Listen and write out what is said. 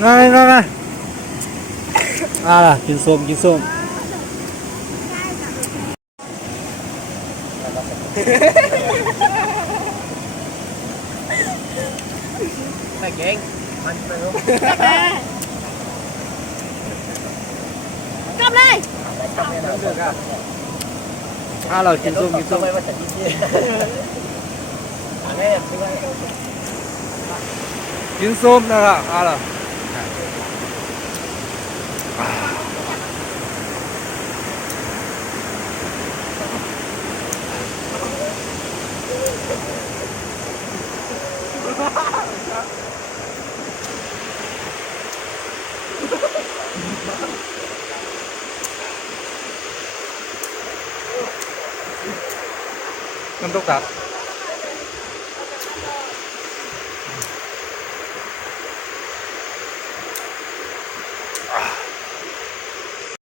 ngay làกินส้มไม่เก่งมันไม่รู้กลับเลย làกินส้ม ไม่ว่าจะที่อะไรไม่ว่า กินส้มนะครับlà Ngâm tốc tạt